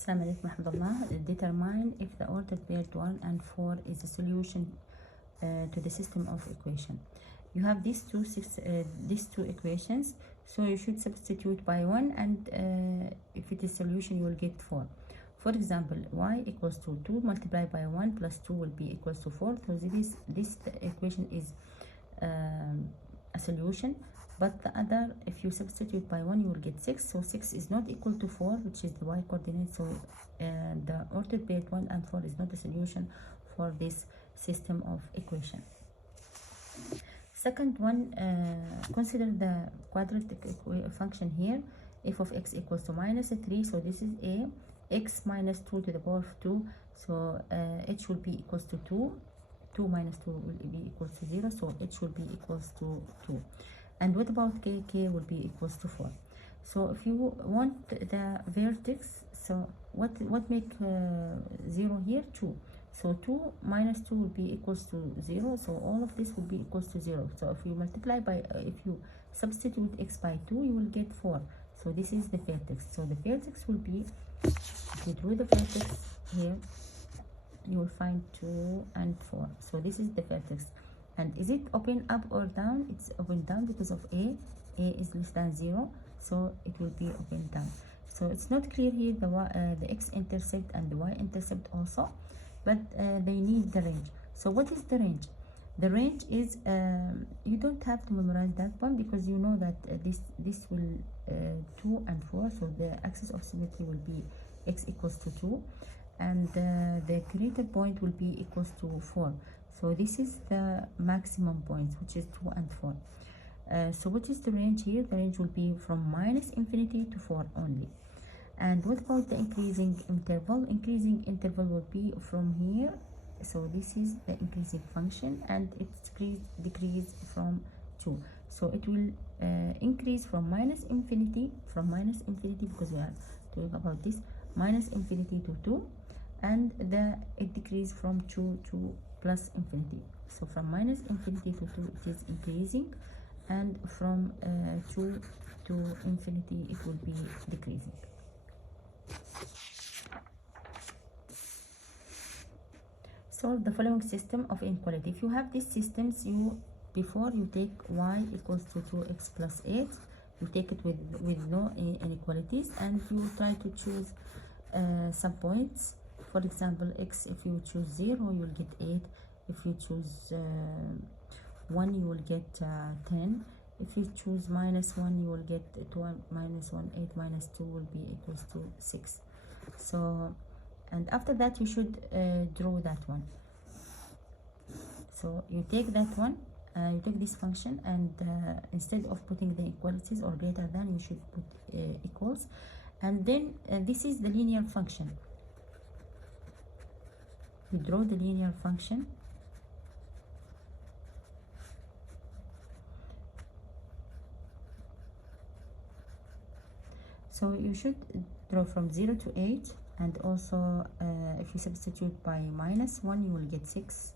السلام عليكم ورحمة الله. Determine if the ordered pairs 1 and 4 is a solution to the system of equation. You have these two equations, so you should substitute by 1, and if it is solution you will get 4. For example, y equals to 2 multiplied by 1 plus 2 will be equals to 4. So this equation is a solution, but the other, if you substitute by 1 you will get 6. So 6 is not equal to 4, which is the y coordinate. So the ordered pair 1 and 4 is not a solution for this system of equation. Second one, consider the quadratic function here. F of x equals to minus 3. So this is a x minus 2 to the power of 2. So h will be equals to 2. 2 minus 2 will be equals to 0. So h will be equals to 2. And what about k? K will be equals to 4. So if you want the vertex, so what make 0 here? 2. So 2 minus 2 will be equals to 0. So all of this will be equals to 0. So if you multiply by, if you substitute x by 2, you will get 4. So this is the vertex. So the vertex will be, if you draw the vertex here, you will find 2 and 4. So this is the vertex. And is it open up or down? It's open down because of a is less than 0, so it will be open down. So it's not clear here the x-intercept and the y-intercept also, but they need the range. So what is the range? The range is, you don't have to memorize that one, because you know that this will 2 and 4, so the axis of symmetry will be x equals to 2, and the greater point will be equals to 4. So this is the maximum points, which is 2 and 4. So what is the range here? The range will be from minus infinity to 4 only. And what about the increasing interval? Increasing interval will be from here. So this is the increasing function, and it's decrease from 2. So it will increase from minus infinity because we are talking about this, minus infinity to 2, and it decrease from 2 to plus infinity. So from minus infinity to 2 it is increasing, and from 2 to infinity it will be decreasing. Solve the following system of inequality. If you have these systems, before you take y equals to 2x plus 8, you take it with no inequalities, and you try to choose some points. For example, x, if you choose 0 you will get 8. If you choose 1 you will get 10. If you choose minus 1 you will get 2 minus 1, 8 minus 2 will be equals to 6. So, and after that you should draw that one. So you take that one, you take this function, and instead of putting the equalities or greater than, you should put equals, and then this is the linear function. You draw the linear function, so you should draw from 0 to 8, and also if you substitute by minus 1 you will get 6.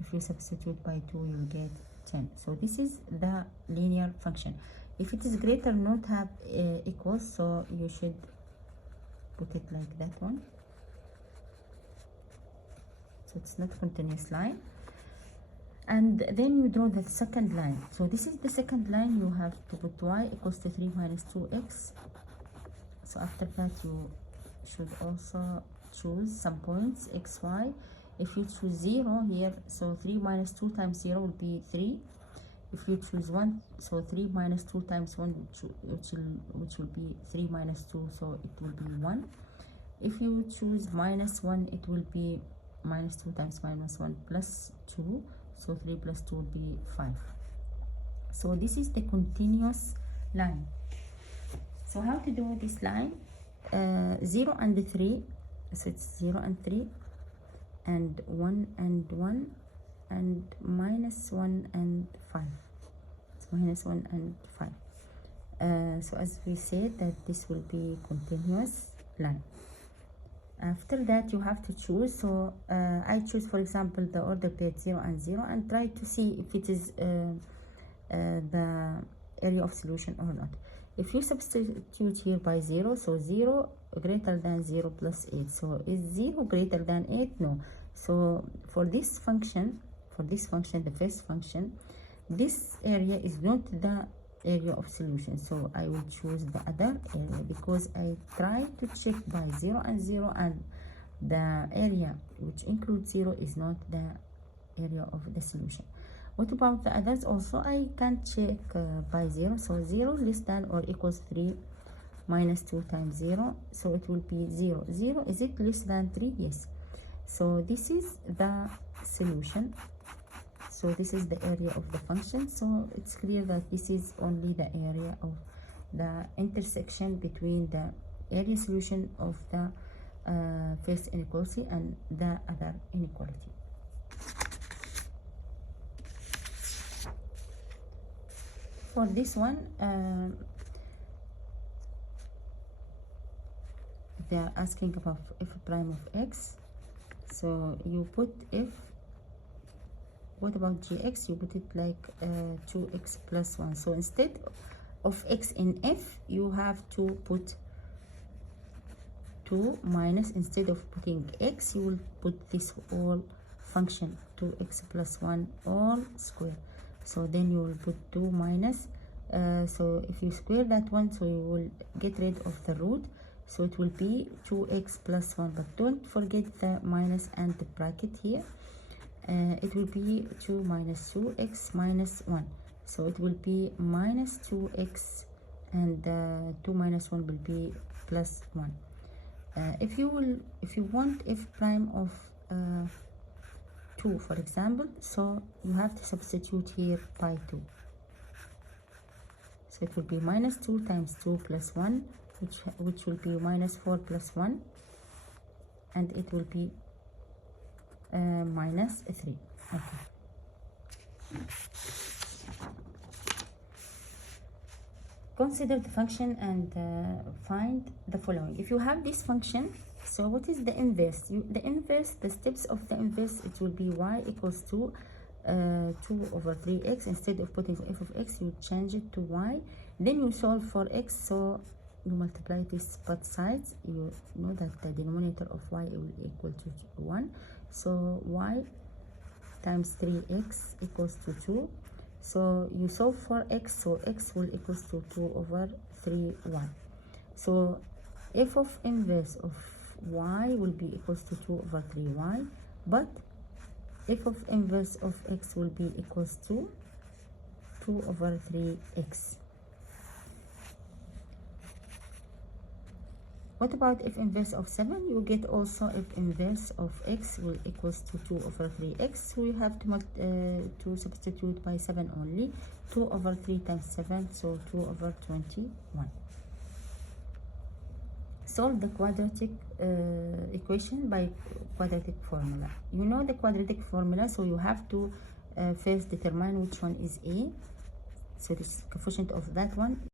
If you substitute by 2 you will get 10. So this is the linear function. If it is greater, not have equals, so you should put it like that one. So it's not continuous line. And then you draw the second line. So this is the second line. You have to put y equals to 3 minus 2x. So after that you should also choose some points x, y. If you choose 0 here, so 3 minus 2 times 0 will be 3. If you choose 1, so 3 minus 2 times 1, which will be 3 minus 2, so it will be 1. If you choose minus 1, it will be minus 2 times minus 1 plus 2, so 3 plus 2 will be 5. So this is the continuous line. So how to do this line? 0 and 3, so it's 0 and 3, and 1 and 1, and minus 1 and 5. So minus 1 and 5. So as we said, that this will be continuous line. After that you have to choose. So I choose, for example, the order pair 0 and 0, and try to see if it is the area of solution or not. If you substitute here by 0, so 0 greater than 0 plus 8. So is 0 greater than 8? No. So for this function, the first function, this area is not the area of solution. So I will choose the other area because I try to check by 0 and 0, and the area which includes 0 is not the area of the solution. What about the others? Also I can check by 0. So 0 less than or equals 3 minus 2 times 0. So it will be 0. 0, is it less than 3? Yes. So this is the solution. So this is the area of the function. So it's clear that this is only the area of the intersection between the area solution of the first inequality and the other inequality. For this one, they are asking about f prime of x. So you put f. What about gx? You put it like 2x plus 1. So instead of x in f, you have to put 2 minus, instead of putting x, you will put this whole function 2x plus 1 all square. So then you will put 2 minus, so if you square that one, so you will get rid of the root, so it will be 2x plus 1, but don't forget the minus and the bracket here. It will be 2 minus 2x minus 1, so it will be minus 2x, and 2 minus 1 will be plus 1. If you want f prime of 2, for example, so you have to substitute here by 2. So it will be minus 2 times 2 plus 1, which will be minus 4 plus 1, and it will be minus 3. Okay. Consider the function and find the following. If you have this function, so what is the inverse? The steps of the inverse, it will be y equals to 2 over 3x. Instead of putting f of x, you change it to y. Then you solve for x, so you multiply this both sides. You know that the denominator of y will equal to 1. So y times 3x equals to 2. So you solve for x, so x will equals to 2 over 3y. So f of inverse of y will be equals to 2 over 3y, but f of inverse of x will be equals to 2 over 3x. What about f inverse of 7? You get also f inverse of x will equals to 2 over 3x. So you have to substitute by 7 only. 2 over 3 times 7, so 2 over 21. Solve the quadratic equation by quadratic formula. You know the quadratic formula, so you have to first determine which one is a. So this coefficient of that one